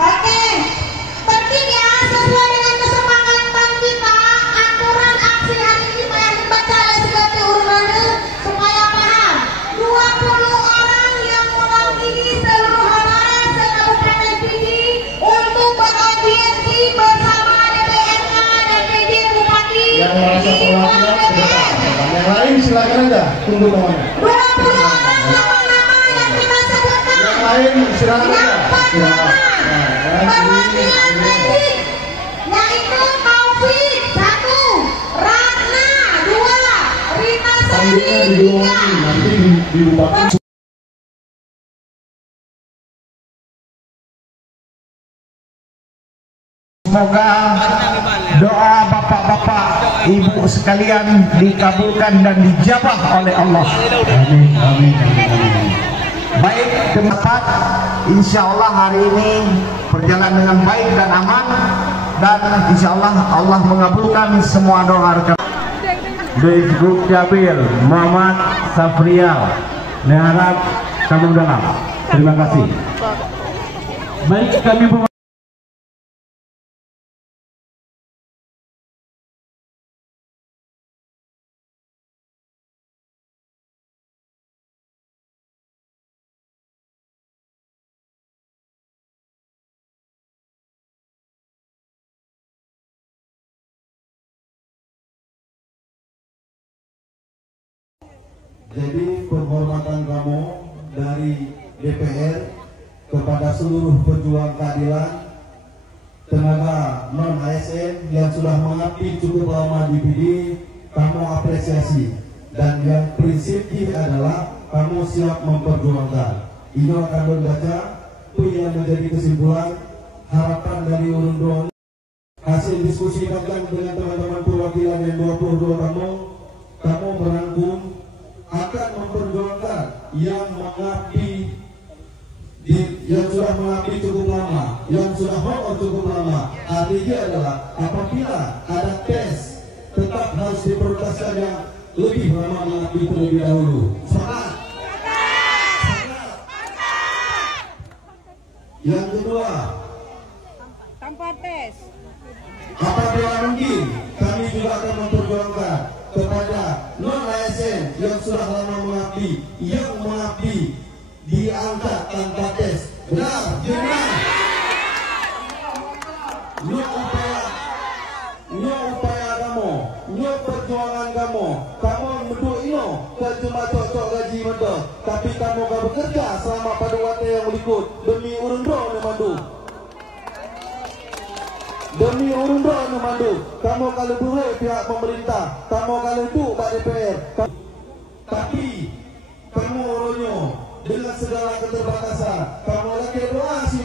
Oke, penting ya, sesuai dengan kesepakatan kita, aturan aksi hari ini yang dibaca oleh segala urunannya supaya paham. 20 orang yang mewakili seluruh Hamaran se-Kabupaten Pidi untuk beraudiensi bersama DPRK dan PJ Bupati. Yang merasa perwakilan ke depan. Yang lain silakan aja, tunggu temannya. 20 orang nama-nama yang kita sebutkan. Yang lain silakan aja. Perwakilan Masjid yaitu Taufik 1, Ratna 2, Rita Sari 3. Nanti di Bupati. Semoga doa bapak-bapak, ibu sekalian dikabulkan dan dijabah oleh Allah. Amin, amin, amin. Baik tempat, insya Allah hari ini berjalan dengan baik dan aman, dan insya Allah Allah mengabulkan semua doa rekan. Duk Jabil Muhammad Safrial, Neharap Kampung Dalam. Terima kasih. Baik, kami Jadi penghormatan kamu dari DPR kepada seluruh pejuang keadilan, tenaga non ASN yang sudah mengabdi cukup lama di PD, kamu apresiasi. Dan yang prinsipnya adalah kamu siap memperjuangkan. Ini akan membaca itu yang menjadi kesimpulan harapan dari urun-urun hasil diskusi dengan teman-teman perwakilan yang 22 kamu merangkum akan memperjuangkan yang mengabdi yang sudah mengabdi cukup lama, yang sudah honor cukup lama. Artinya adalah apabila ada tes, tetap harus diprioritaskan yang lebih lama mengabdi terlebih dahulu. Semangat. Yang kedua, tanpa tes. apabila mungkin kami juga akan memperjuangkan kepada non ASN yang sudah lama mengabdi, yang mengabdi diangkat tanpa tes. Benar, benar. Nyok upaya kamu, nyok perjuangan kamu menduk ino ke cuma cocok gaji mendok, tapi kamu gak bekerja selama pada waktu yang berikut demi urun doa mandu. Demi urun doa mandu, kamu kalau dulu pihak pemerintah, kamu kalau itu Pak DPR, tapi kamu orangnya dengan segala keterbatasan, kamu lagi doa sih